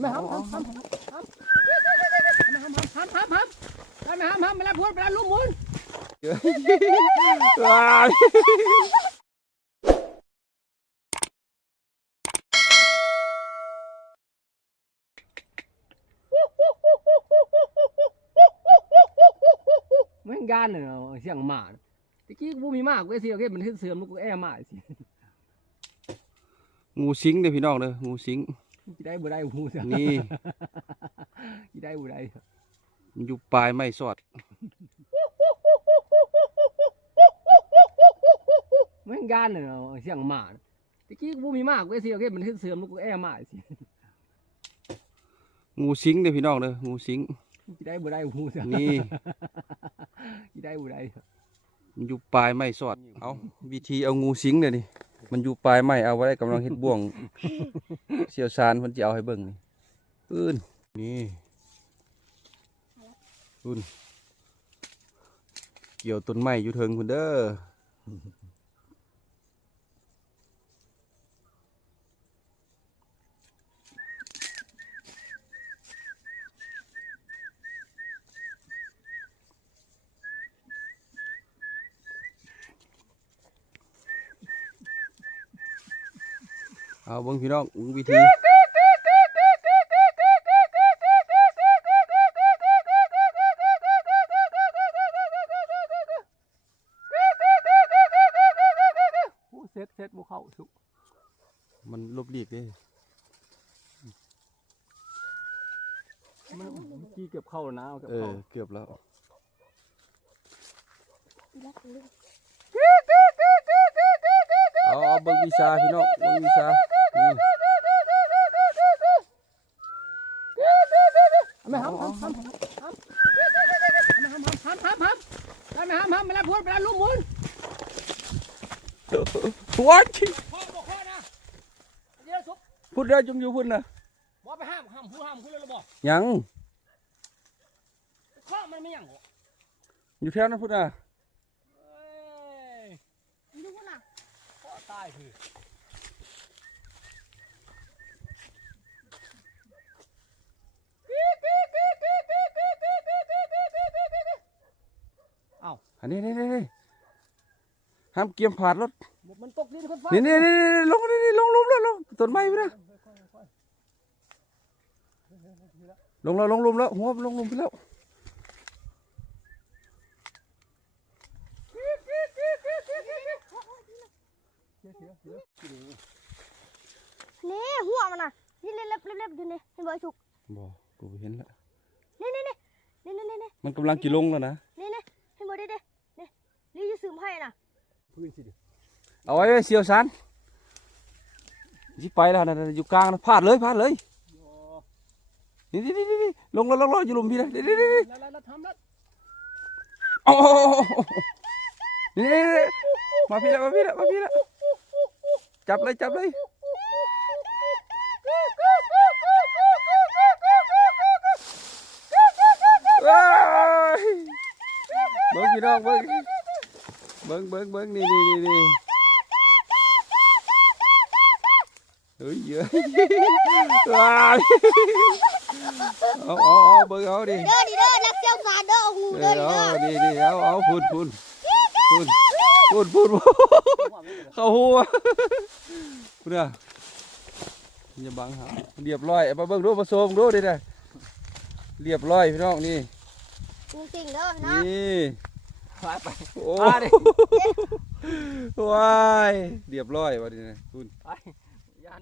ไม่ห้ามไม่ละพูดไปละลุ่มมุนไม่งานเลยเสียงหมาตะกี้กูมีมากกูเสียโอเคมันขึ้นเสื่อมกูแอบมาสิงูสิงเด้อพี่น้องเด้องูสิงได้บ่ได้งูนี่ได้บ่ได้มันอยู่ปลายไม้สอดไม่งานเลยเสียงหมาตะกี้กูมีมากกูเสียโอเคมันขึ้นเสื่อมกูแอบมาสิงูสิงเด้อพี่น้องเด้องูสิงได้บ่ได้งูนี่ได้บ่ได้มันอยู่ปลายไม้สอดเอาวิธีเอางูสิงเลยนี่มันอยู่ปลายไม้เอาไว้กำลังเฮ็ดบ่วงเชี่ยวชาญเพิ่นสิเอาให้เบิ่งนี่ปืนนี่ปืนเกี่ยวต้นไม้อยู่เทิงพุ่นเด้อเอาเบิ่งพี่น้องวิธีเซ็ตบุเข้าสุมันลบหลีกเด้มันกี้เก็บเข้านะเกือบแล้วเอาเบิ่งวิชาพี่น้องเบิ่งวิชาไม่ห้ามไม่ละพูดไปละลุ่มมุนวัดเดี๋ยวสุกพูดได้จงอยู่พูดนะว่าไปห้ามพูดเลยหรอบ่ยังข้อมันไม่ยังอยู่แถวนั้นพูดนะดูว่าน่ะข้อตายคืออันนี้ห้ามเกี่ยมผ่านรถมันตกดินคนฟ้านี่ลงแล้วต้นไม้ไปนะลงแล้วหัวลงไปแล้วนี่หัวมันน่ะนี่เล็บอยู่นี่เห็นบ่สุกบ่กูเห็นแล้วนี่มันกำลังกี่ลงแล้วนะนี่เห็นบ่ได้นี่จะซึมให้น่ะเอาไว้เสียวสันที่ไปแล้วนะอยู่กลางนะพลาดเลยนี่ลงอยู่หลุมพี่เลยโอ้นี่มาพี่แล้วจับเลยเบิ้งพี่น้องเบิ้งนี่เฮ้ยเยอะเอาเบิ้งเอาดิเด้อนักเจ้าการเด้อหูเด้อเอาพูดเข้าหัวพูดนะอย่าบังหาเรียบร้อยมาเบิ้งดูผสมดูดินะเรียบร้อยพี่น้องนี่จริงเด้อนะนี่ไปโอ้ว้ายเรียบร้อยวะดินะคุณไปย่าน